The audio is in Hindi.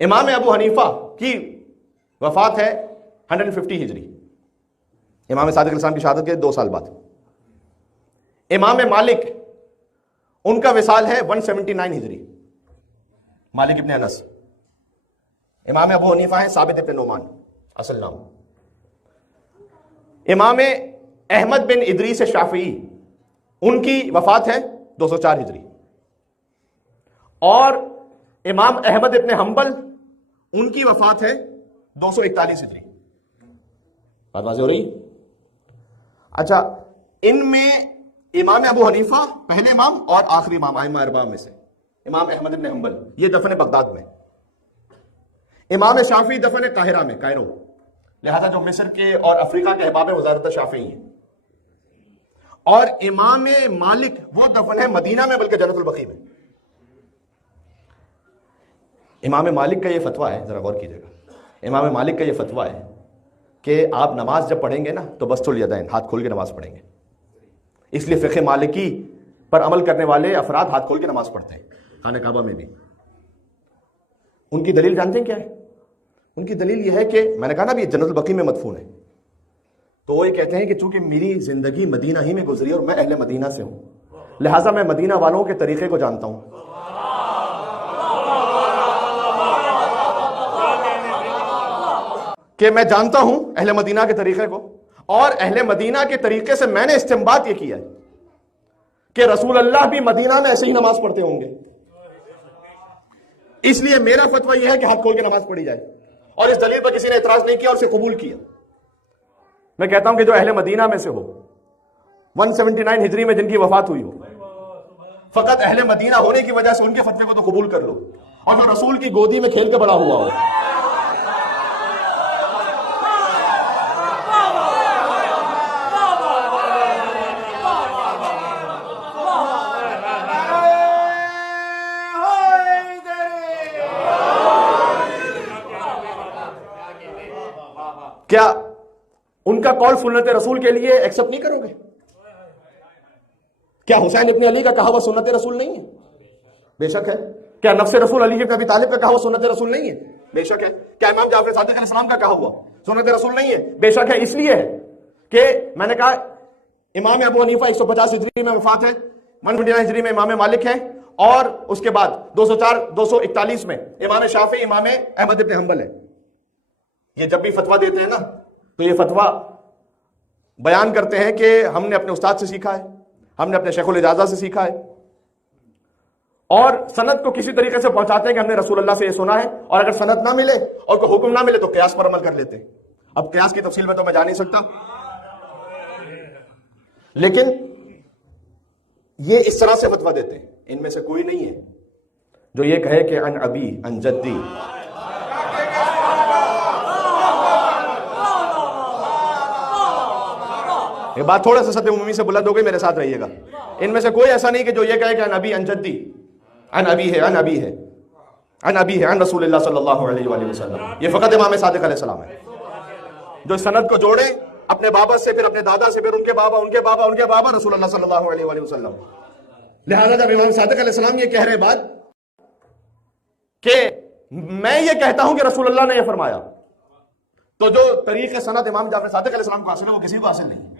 इमाम अबू हनीफा की वफात है 150 हिजरी, इमाम सादिक अलैहिस्सलाम की शहादत के 2 साल बाद। इमाम मालिक उनका विसाल है 179 हिजरी, मालिक इब्न अनस। इमाम अबू हनीफा है साबित इब्न नोमान असल नाम। इमाम अहमद बिन इदरीस शाफी उनकी वफात है 204 हिजरी, और इमाम अहमद इब्न हंबल उनकी वफात है 241 हिजरी। बात वाज़ेह हो रही? अच्छा, इनमें इमाम अबू हनीफा पहले इमाम और आखिरी इमाम आइमा अरबा में से इमाम अहमद इब्न हंबल, ये दफन बगदाद में। इमाम शाफी दफन काहिरा में, कायरो, लिहाजा जो मिस्र के और अफ्रीका के अहबाब वजारत शाफी हैं। और इमाम मालिक वो दफन है मदीना में, बल्कि जन्नतुल बकी में। इमाम मालिक का ये फतवा है, जरा गौर कीजिएगा, इमाम मालिक का ये फतवा है कि आप नमाज जब पढ़ेंगे ना तो बस्तुल यदैन, हाथ खोल के नमाज पढ़ेंगे। इसलिए फ़िक़्ह मालिकी पर अमल करने वाले अफराद हाथ खोल के नमाज पढ़ते हैं, खाने काबा में भी। उनकी दलील जानते हैं क्या है? उनकी दलील यह है कि मैंने कहा ना भी जन्नतुल बकी में मदफून है, तो वो ये कहते हैं कि चूंकि मेरी जिंदगी मदीना ही में गुजरी और मैं अहले मदीना से हूं, लिहाजा मैं मदीना वालों के तरीके को जानता हूं। कि मैं जानता हूं अहले मदीना के तरीके को, और अहले मदीना के तरीके से मैंने इस्तेंबात यह किया है कि रसूल अल्लाह भी मदीना में ऐसे ही नमाज पढ़ते होंगे। इसलिए मेरा फतवा यह है कि हाथ खोल के नमाज पढ़ी जाए, और इस दलील पर किसी ने एतराज नहीं किया और उसे कबूल किया। मैं कहता हूं कि जो अहले मदीना में से हो, 179 हिजरी में जिनकी वफात हुई हो, फकत अहले मदीना होने की वजह से उनके फतवे को तो कबूल कर लो, और जो रसूल की गोदी में खेल के बड़ा हुआ हो। क्या उनका कौल सुन्नत रसूल के लिए एक्सेप्ट नहीं करोगे? क्या हुसैन इब्न अली का कहा हुआ सुन्नत रसूल नहीं है? बेशक है। क्या नफ्स रसूल अली इब्न अबी तालिब का कहा हुआ सुन्नत रसूल नहीं है? बेशक है। क्या इमाम जाफर सादिक अलैहिस्सलाम का कहा हुआ सुन्नत रसूल नहीं है? बेशक है। इसलिए है कि मैंने कहा इमाम अबू हनीफा 150 हिजरी में वफात है, 129 हिजरी में इमाम मालिक है, और उसके बाद 241 में इमाम शाफी, इमाम अहमद इब्न हंबल है। ये जब भी फतवा देते हैं ना, तो ये फतवा बयान करते हैं कि हमने अपने उस्ताद से सीखा है, हमने अपने शेखुल इजाजा से सीखा है, और सनद को किसी तरीके से पहुंचाते हैं कि हमने रसूल अल्लाह से ये सुना है। और अगर सनद ना मिले और कोई हुक्म ना मिले तो क़यास पर अमल कर लेते हैं। अब क़यास की तफसील में तो मैं जा नहीं सकता, लेकिन ये इस तरह से फतवा देते हैं। इनमें से कोई नहीं है जो ये कहे कि अन अबी अन जद्दी। ये बात थोड़ा सा सत्य उम्मी से बुलंद हो गई, मेरे साथ रहिएगा। इनमें से कोई ऐसा नहीं कि जो ये कहे कि अन अबी अन जद्दी, अन अबी है, अन अबी है, अन अबी है, अन रसूलुल्लाह सल्लल्लाहु अलैहि वसल्लम। ये फकत इमाम सादिक अलैहिस्सलाम है जो सनद को जोड़े अपने बाबा से, फिर अपने दादा से, फिर उनके बाबा, उनके बाबा, उनके बाबा, रसूलुल्लाह सल्लल्लाहु अलैहि वसल्लम। लिहाजा जब इमाम सादिक अलैहिस्सलाम ये कह रहे बात कि मैं ये कहता हूं कि रसूलुल्लाह ने ये फरमाया, तो जो तरीक़े सनद इमाम जाफर सादिक अलैहिस्सलाम को हासिल है वो किसी को हासिल नहीं।